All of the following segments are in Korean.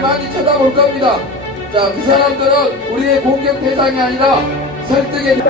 사람들이 많이 쳐다볼 겁니다. 자, 그 사람들은 우리의 공격 대상이 아니라 설득의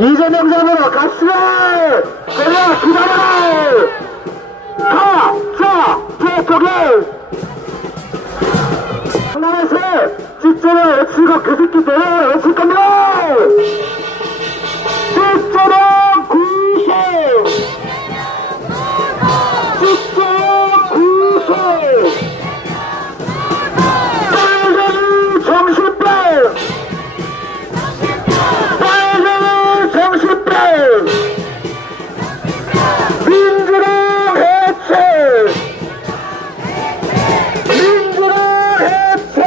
이재명 잡으러 갔으면 그냥 기다려! 하나에서 직전에 X가 그 새끼 내려 외칠 겁니다! 직전에 구세! 직전에 구세! 빨갱이 정신병! 빨갱이 정신병! 민주당 해체! 민주당 해체!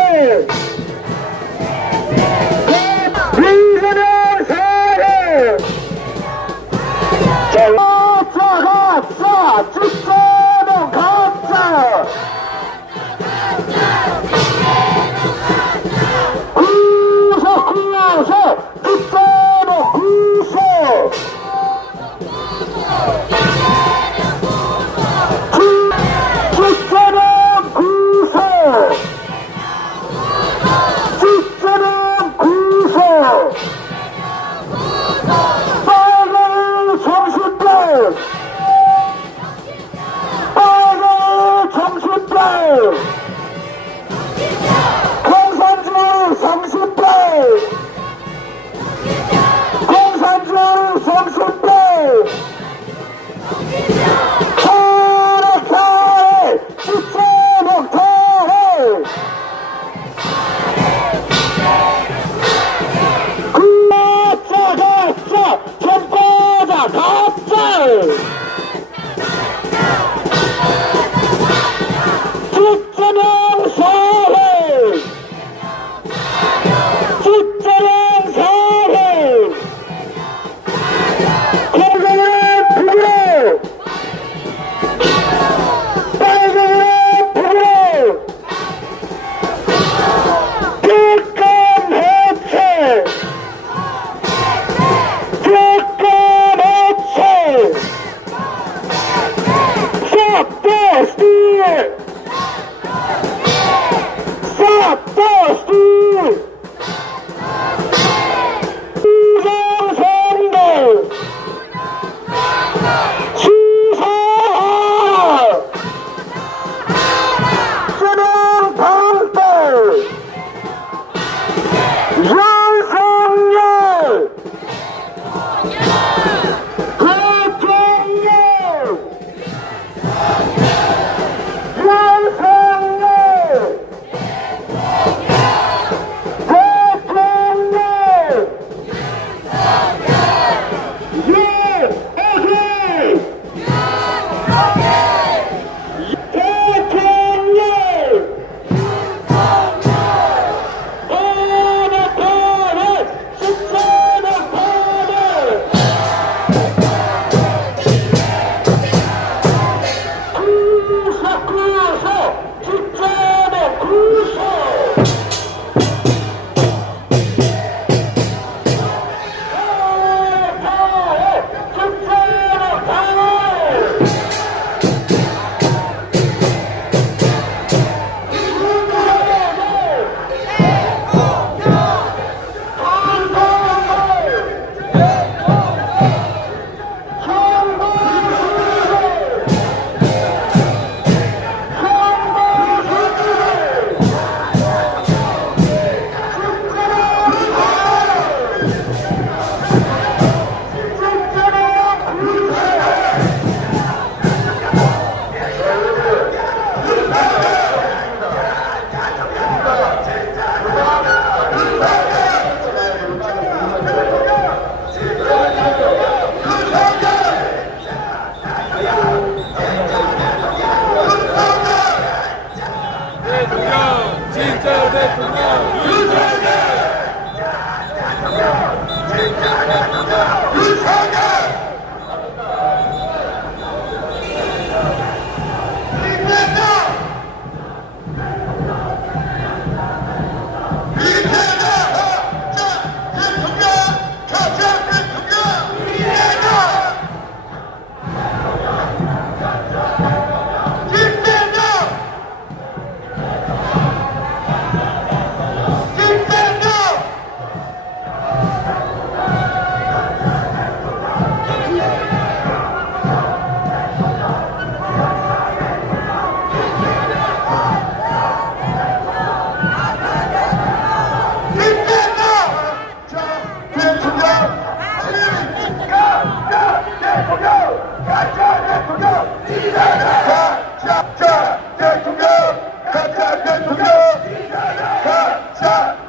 이재명 사랑!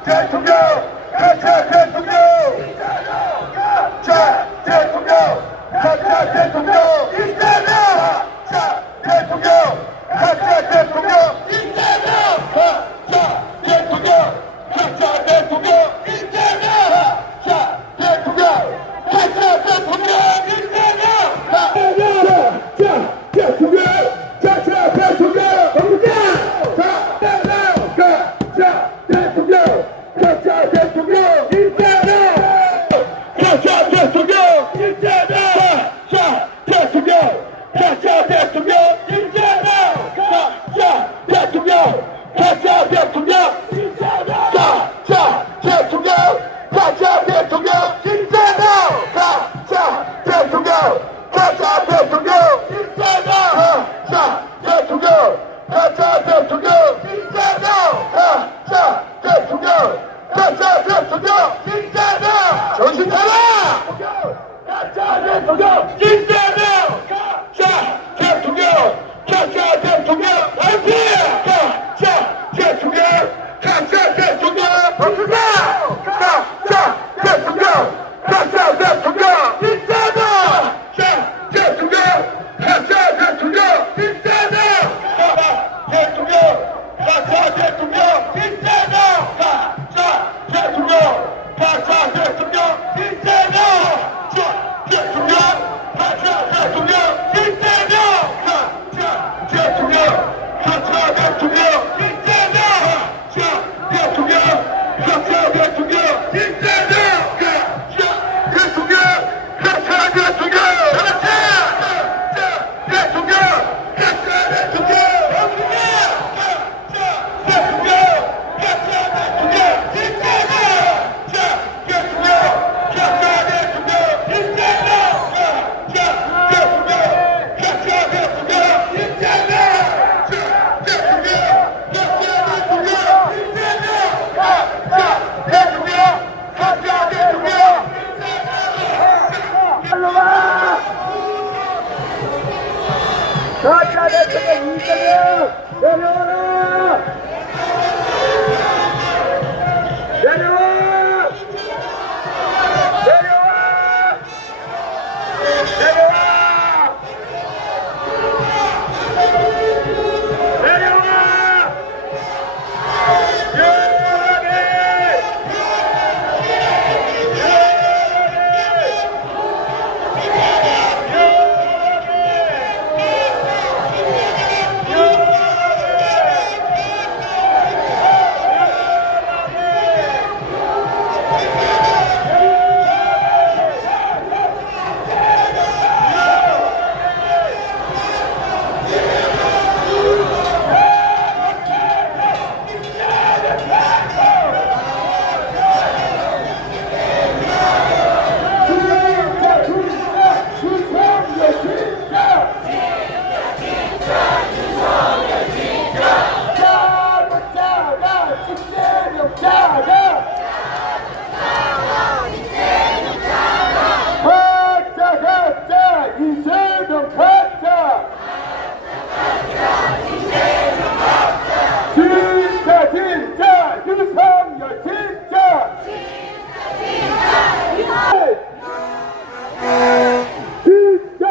대통령 가짜 대통령 가짜 대통령 가짜 대통령 이재명 가짜 대통령 가짜 대통령 이재명 가짜 대통령 가짜 대통령 이재명 가짜 대통령 가짜 대통령 이재명 가짜 대통령 가짜 대통령 가짜 대통령 이재명 가짜 대통령 이재명 가짜 대통령 가짜 대통령 이재명 가짜 대통령 가짜 대통령 이재명 가짜 대통령 가짜 대통령 이재명 가짜 대통령 가짜 대통령 이재명 가짜 대통령 가짜 대통령 이재명 가짜 대통령 가짜 대통령 이재명 정신 차려 가짜 대통령 이재명 가짜 대통령 가짜 대통령 안돼 가짜 대통령 가짜 대통령 박수가 가짜 대통령 가짜 대통령 이재명 가짜 대통령 가짜 대통령 이재명 대통령 가짜 대통령 이재명 가짜 대통령 가짜 대통령 이재명 가짜 대통령 가짜 대통령 이재명 가짜 대통령 가짜 대통령 이재명 가짜 대통령 가짜 대통령 이재명 가짜 대통령 가짜 대통령 가짜 대통령 이재명 내려와라! 내려와! 내려와! 내려와! 내려와! 진짜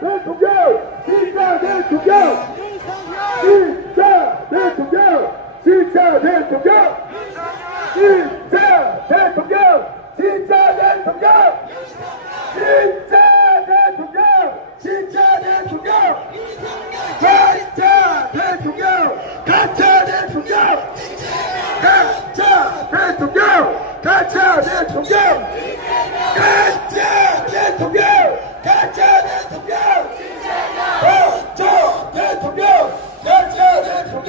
대통령! 진짜 대통령! 진짜 대통령! 진짜 대통령! 진짜 대통령! 가짜 대통령! 가짜 대통령! 가짜 대통령! 가짜 대통령! 가짜 대통령! 가짜 대통령! 가짜 대통령! 가짜 대통령!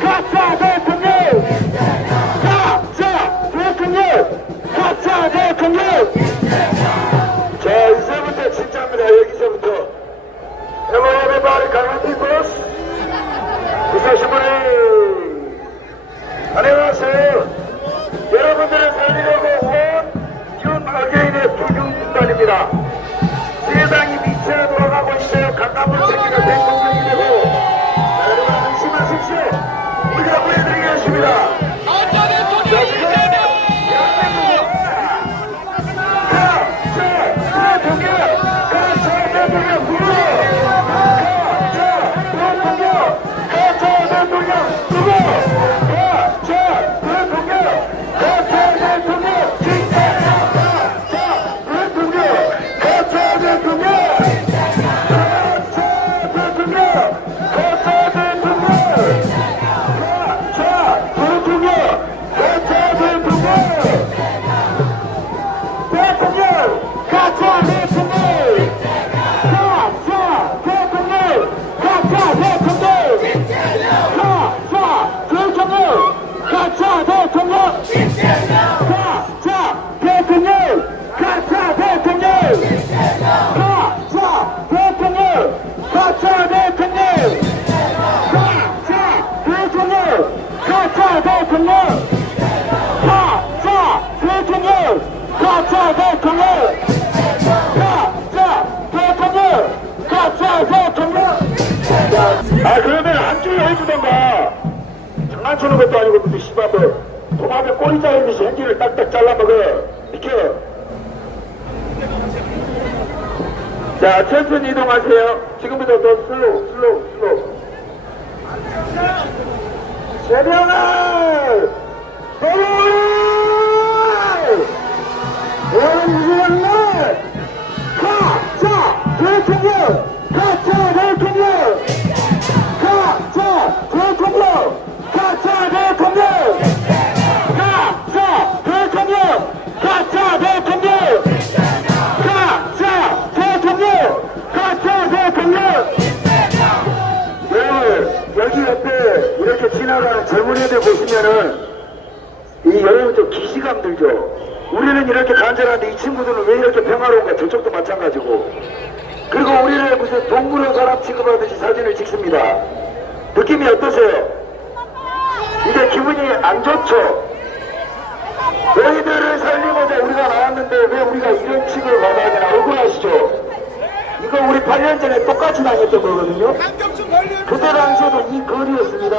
가짜 대통령! 가짜 대통령! 가짜 대통령! 자, 이제부터 진짜입니다. 여기서부터. Hello everybody, can you keep us? 이사시분이 안녕하세요. 여러분들을 살리려고 온 윤어게인의 부중군단입니다. 세상이 미쳐 돌아가고 있어요. 가까운 새끼가 대통령이 되고 여러분 안심하십시오. 우리가 보여드리겠습니다. 가짜 대통령 이재명! 아 그러면 한줄로 해주던가. 장난치는 것도 아니고 무슨 씨발 뭐 도마뱀 꼬리 자르듯이 행기를 딱딱 잘라먹어. 비켜. 자, 천천히 이동하세요. 지금부터 더 슬로우. 세명아! 원주원날! 가짜 대통령! 가짜 대통령! 가짜 대통령! 가짜 대통령! 가짜 대통령! 가짜 대통령! 가짜 대통령! 가짜 대통령! 여러분, 여기 옆에 이렇게 지나가는 젊은 애들 보시면은 이 여러분 좀 기시감 들죠? 우리는 이렇게 간절한데 이 친구들은 왜 이렇게 평화로운가? 저쪽도 마찬가지고. 그리고 우리는 무슨 동물원 사람 취급하듯이 사진을 찍습니다. 느낌이 어떠세요? 이게 기분이 안 좋죠? 너희들을 살리고자 우리가 나왔는데 왜 우리가 이런 취급을 받아야 되나 억울하시죠? 이거 우리 8년 전에 똑같이 당했던 거거든요. 그때 당시에도 이 거리였습니다.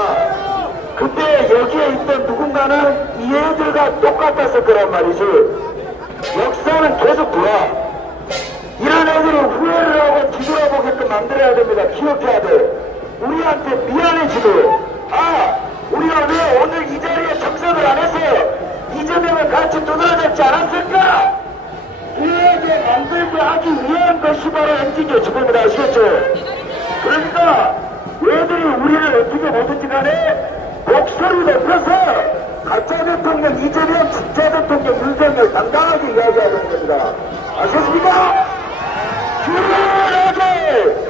그때 여기에 있던 누군가는 이 애들과 똑같았을 거란 말이지. 역사는 계속 돌아. 이런 애들은 후회를 하고 뒤돌아보게끔 만들어야 됩니다. 기억해야 돼. 우리한테 미안해지도. 우리가 왜 오늘 이 자리에 참석을 안 했어요? 이재명을 같이 두드러졌지 않았을까? 이에게 만들게 하기 위한 것이 바로 MTK 집회입니다. 아시겠죠? 그러니까 얘들이 우리를 어떻게 보든지 간에 목소리 높여서 가짜 대통령 이재명, 진짜 대통령 윤석열 당당하게 이야기해야 되는 겁니다. 아셨습니까? 유일하게!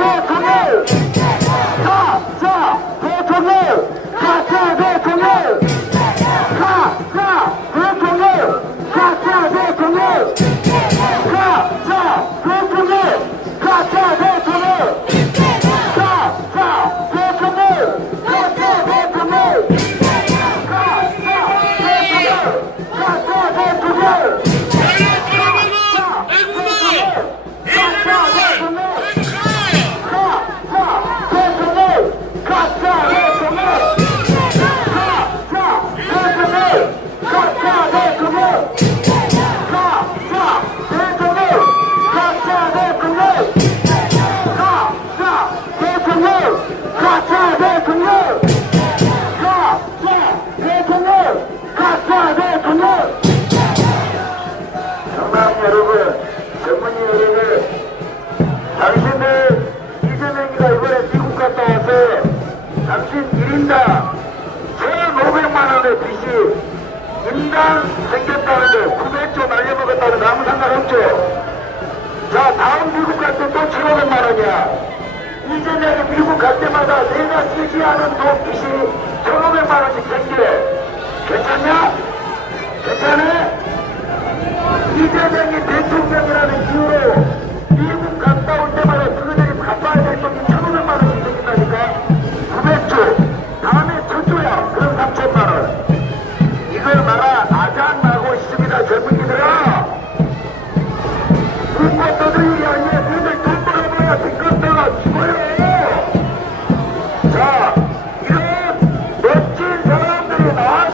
대통령! 가짜 대통령! 가짜 대통령! 가짜 대통령! 가짜 대통령! 가짜 대통령! 가짜 대통령! 가짜 대통령! 가짜 대통령! 가짜 대통령! 경남 여러분, 전문의 여러분, 당신들 이재명이가 이번에 미국 갔다 와서 당신 1인당 1,500만 원의 빚이 인당 생겼다는데 900조 날려먹었다는 거 아무 상관없죠? 자, 다음 미국 갈 때 또 1,500만 원이야. 이재명이 미국 갈 때마다 내가 쓰지 않은 돈 빚이 1,500만 원씩 생기래. 괜찮냐? 괜찮아? 이재명이 대통령이라는 이유로 미국 갔다 올 때마다 그들이 갚아야 될 돈이 1,500만 원씩 생긴다니까? 900조. 다음에 1,000조야. 그럼 3,000만 원. 이걸 말아 아장 나고 있습니다, 젊은이들아. 묻고 떠들기 아니야. 너희들 돈 벌어봐야 빚값다가 죽어요. 자, 이런 멋진 사람들이 나와.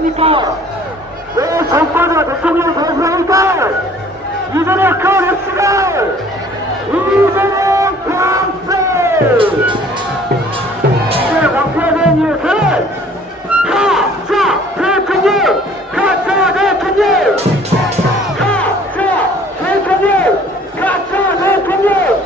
했습니까? 왜 정권과 대통령을 대신하니까? 이전에 그 역시가 이전의 광세! 네, 광세에 대한 이유는 가짜 대통령! 가짜 대통령! 가짜 대통령! 가짜 대통령! 가짜 대통령!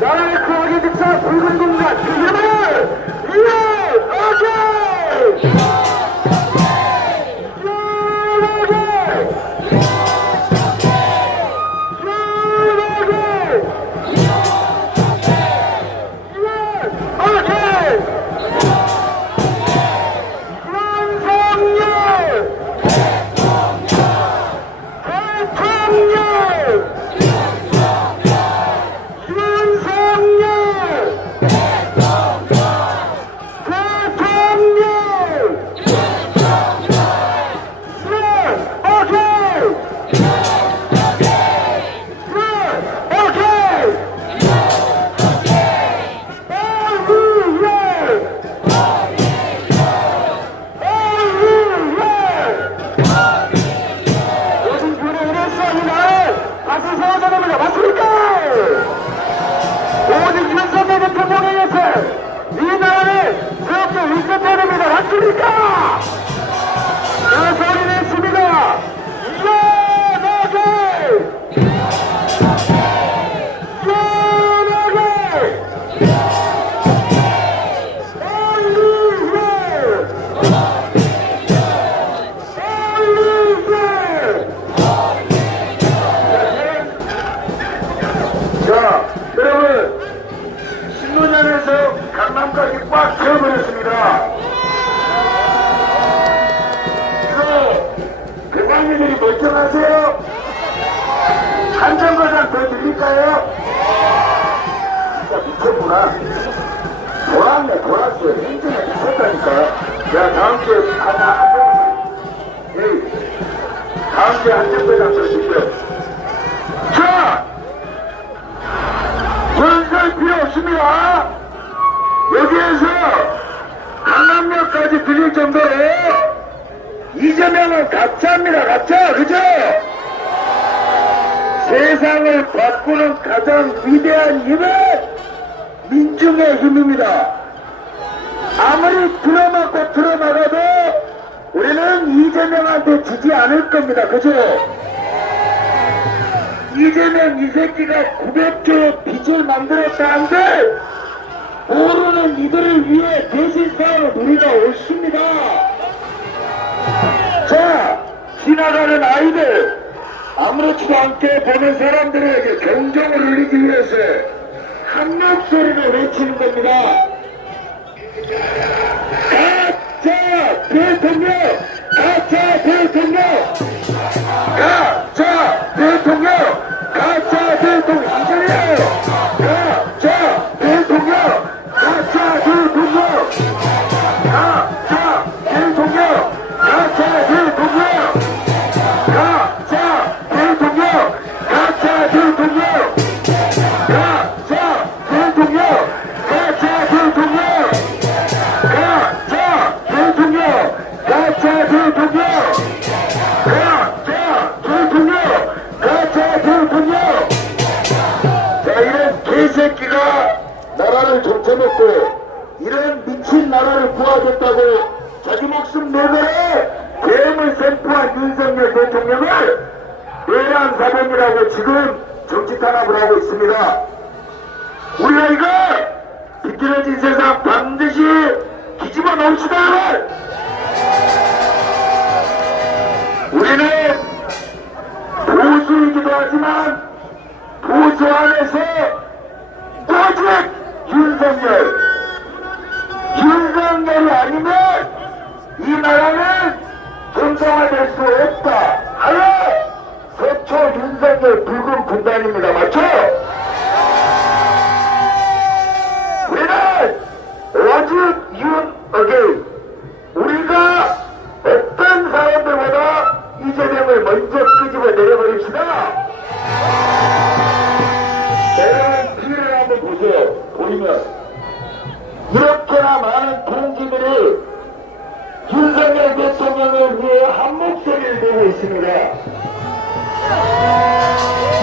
나라의 크하게 득사 붉은 공간 그 힘을 이어오게! 오직 윤석열 대통령에 의해서 이 나라를 그렇게 리셋해야 됩니다. 맞습니까? 그래서 우리는 했습니다. 자, 여러분, 신문연에서 강남까지 꽉 채워버렸습니다. 이거, 대장님들이 멀쩡하세요? 한정거장 더 드릴까요? 진짜 미쳤구나. 돌았네, 돌았어. 인터넷 미쳤다니까. 야, 다음 주에 다음 주에 한정거장 더 드릴게요. 자! 전설 필요 없습니다. 여기에서 강남역까지 들릴 정도로 이재명은 가짜입니다. 가짜. 그죠? 세상을 바꾸는 가장 위대한 힘은 민중의 힘입니다. 아무리 들어맞고 들어맞아도 우리는 이재명한테 지지 않을 겁니다. 그죠? 이재명 이 새끼가 900조 빚을 만들었다 한들 모르는 이들을 위해 대신 싸울 우리가 옳습니다. 자, 지나가는 아이들 아무렇지도 않게 보는 사람들에게 경종을 울리기 위해서 한 목소리를 외치는 겁니다. 가짜 대통령! 가짜 대통령! 가짜 대통령! 가짜 대통령! 이전이에요! 가짜 대통령! 가짜 대통령! 가짜 대통령! 가짜 대통령! 가짜 대통령! 가짜 대통령! 가짜 대통령! 가짜 대통령! 가짜 대통령! 가짜 대통령! 가짜 대통령! 가짜 대통령! 자, 이런 개새끼가 나라 나라를 정쳐먹고 이런 미친 나라를 구하겠다고 자기 목숨 내걸에 계엄을 선포한 윤석열 대통령을 내란 사범이라고 지금 정치 탄압을 하고 있습니다. 우리가 이거 비틀어진 세상 반드시 뒤집어 놓읍시다. 우리는 보수이기도 하지만 보수 안에서 오직 윤석열이 아니면 이 나라는 정상화될 수 없다 하여 서초 윤석열 붉은 분단입니다. 맞죠? 우리는 오직 우리가 어떤 사람들보다 이재명을 먼저 끄집어 내려버립시다. 여러분 비를 한번 보세요. 보이면 이렇게나 많은 동지들이 윤석열 대통령을 위해 한 목소리를 내고 있습니다.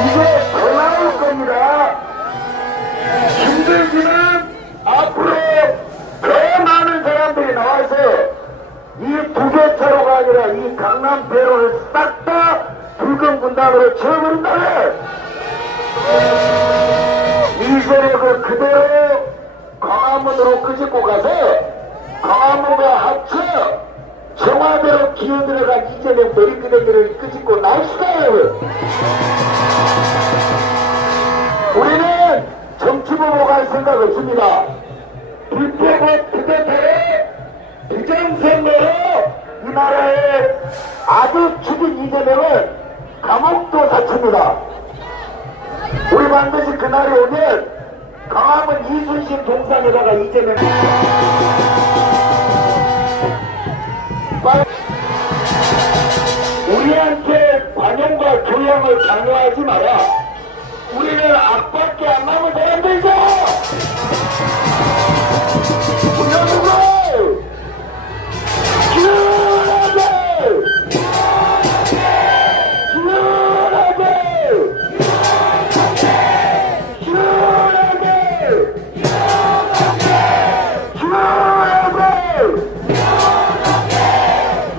이제 더 나올 겁니다. 힘들지만 앞으로 더 많은 사람들이 나와서 이 두개차로가 아니라 이 강남 배로를 싹 다 붉은 분단으로 채워버린다면 이 세력을 그대로 광화문으로 끄집고 가서 광화문과 합쳐 청와대로 기어들어간 이재명 머리끄댕이를 끄집고 나옵시다. 여러분. 우리는 정치 보고 갈 생각 없습니다. 불법과 부대타의 부정선거로 이 나라의 아주 죽인 이재명은 감옥도 사칩니다. 우리 반드시 그날이 오면 강화문 이순신 동상에다가 이재명 우리한테 관용과 교양을 강요하지 마라. 우리는 악밖에 안 남은 사람들이죠. 우려주고 기울하게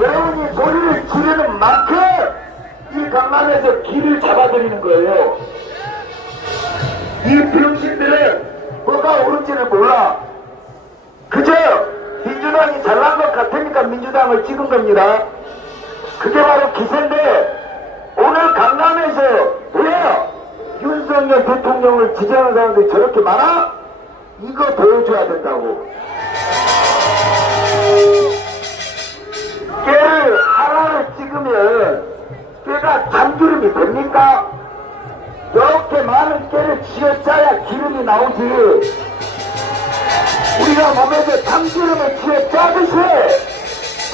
여러분이 소리를 지르는 만큼 이 강남에서 길을 잡아드리는 거예요. 이 병신들은 뭐가 옳은지를 몰라. 그저 민주당이 잘난 것 같으니까 민주당을 찍은 겁니다. 그게 바로 기세인데 오늘 강남에서 왜 윤석열 대통령을 지지하는 사람들이 저렇게 많아? 이거 보여줘야 된다고. 깨를 하나를 찍으면 깨가 참기름이 됩니까? 이렇게 많은 깨를 쥐어짜야 기름이 나오지. 우리가 몸에서 참기름을 쥐어짜듯이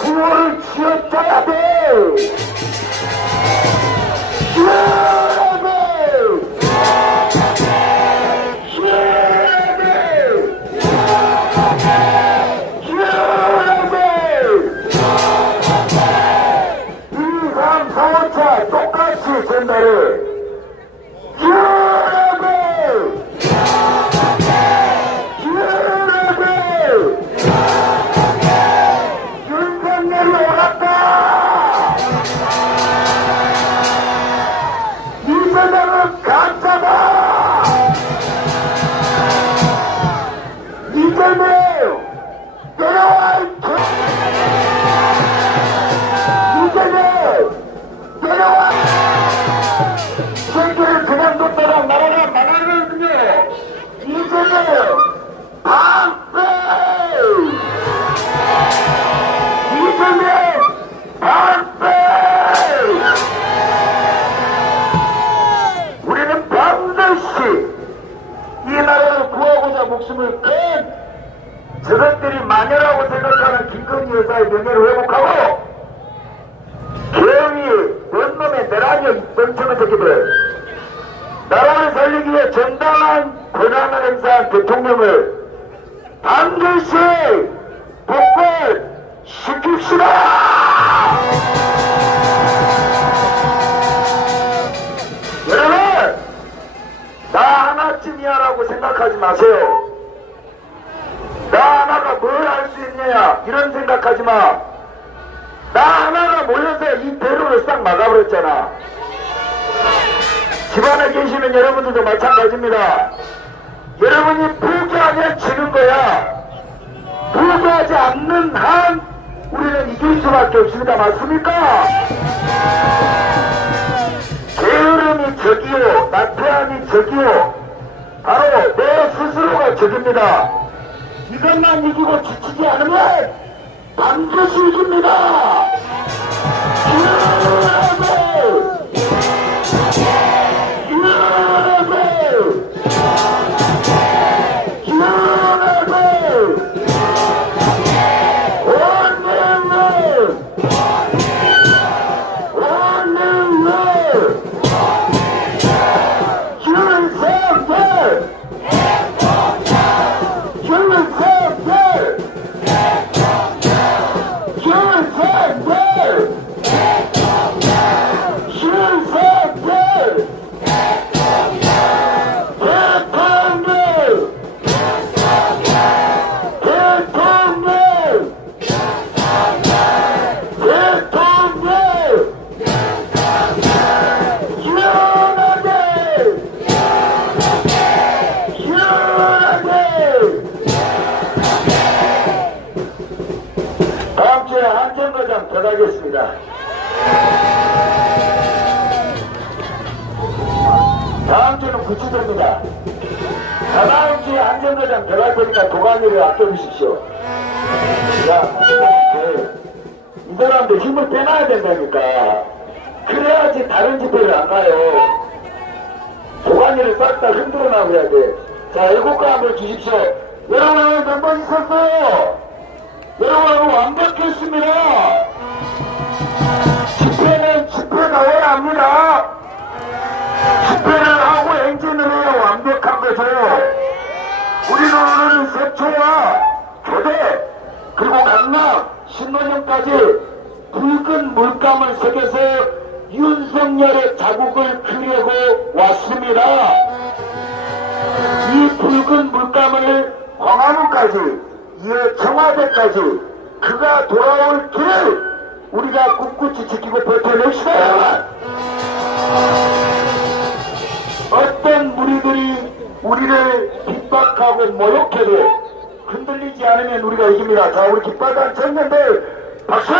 부어를 쥐어짜야 돼. 쥐어야 돼. 쥐어야 돼. 쥐어야 돼. 2, 3, 4, 5차 똑같이 전달해. 쥐어야 돼. 윤석열이 오갔다. 이재명은 가짜다. 이재명 내려와. 이재명 내려와. 새끼를 그냥 뒀다가 나라가 망하거든요. 이재명 방패. 이재명 방패. 우리는 반드시 이 나라를 구하고자 목숨을 건 저것들이 마녀라고 생각하는 김건희 여사의 명예를 회복하고 개혁이 원놈의 내란이 멍청한 새끼들 나라를 살리기 위해 정당한 권한을 행사한 대통령을 반드시 복권시킵시다. 여러분 나 하나쯤이야라고 생각하지 마세요. 있겠냐 이런 생각하지 마. 나 하나가 몰려서 이 대로를 싹 막아버렸잖아. 집안에 계시는 여러분들도 마찬가지입니다. 여러분이 포기하면 지는 거야. 포기하지 않는 한 우리는 이길 수밖에 없습니다. 맞습니까? 게으름이 적이요, 나태함이 적이요, 바로 내 스스로가 적입니다. 이것만 이기고 지치지 않으면 반드시 이깁니다. 다음 주에 안전과장 들어가겠습니다. 다음 주는 구치소입니다. 다음 주에 안전과장 들어갈 거니까 도가니를 아껴주십시오. 자, 이 사람들 힘을 빼놔야 된다니까. 그래야지 다른 집회를 안 가요. 도가니를 싹 다 흔들어 놔야 돼. 자, 애국가 한번 주십시오. 여러분 몇 번 있었어요? 여러분 완벽했습니다. 집회는 집회 나와야 합니다. 집회를 하고 행진을 해야 완벽한 거죠. 우리는 오늘은 세초와 교대 그리고 강남 신논현까지 붉은 물감을 새겨서 윤석열의 자국을 그리려고 왔습니다. 이 붉은 물감을 광화문까지 이어 청와대까지 그가 돌아올 길을 우리가 꿋꿋이 지키고 버텨냅시다. 여러분, 어떤 무리들이 우리를 핍박하고 모욕해도 흔들리지 않으면 우리가 이깁니다. 자, 우리 깃발단 청년들 박수!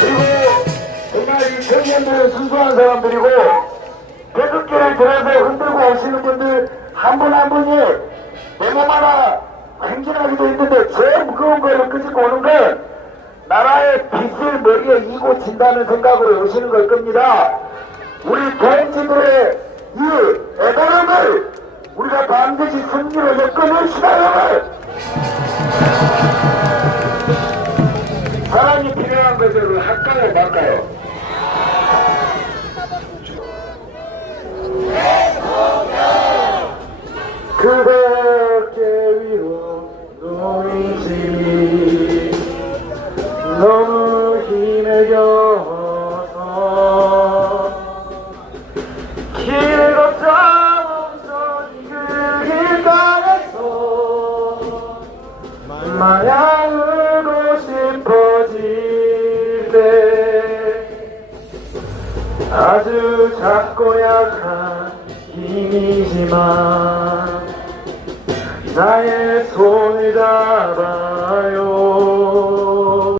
그리고 정말 이 청년들은 순수한 사람들이고 태극기를 들어서 흔들고 오시는 분들 한 분 한 분이 내 몸 하나 행진하기도 힘든데 제일 무거운 거를 끄집고 오는 건 나라의 빚을 머리에 이고 진다는 생각으로 오시는 걸 겁니다. 우리 동지들의 이 애걸음을 우리가 반드시 승리로 엮어냅시다. 여러분, 사랑이 필요한 것을 할까요 말까요? 그밖에 위로 놓이지 너무 힘겨워서 길고 짧은 그 길가에서 마냥 울고 싶어질 때 아주 작고 약한 힘이지만 나의 손을 잡아요.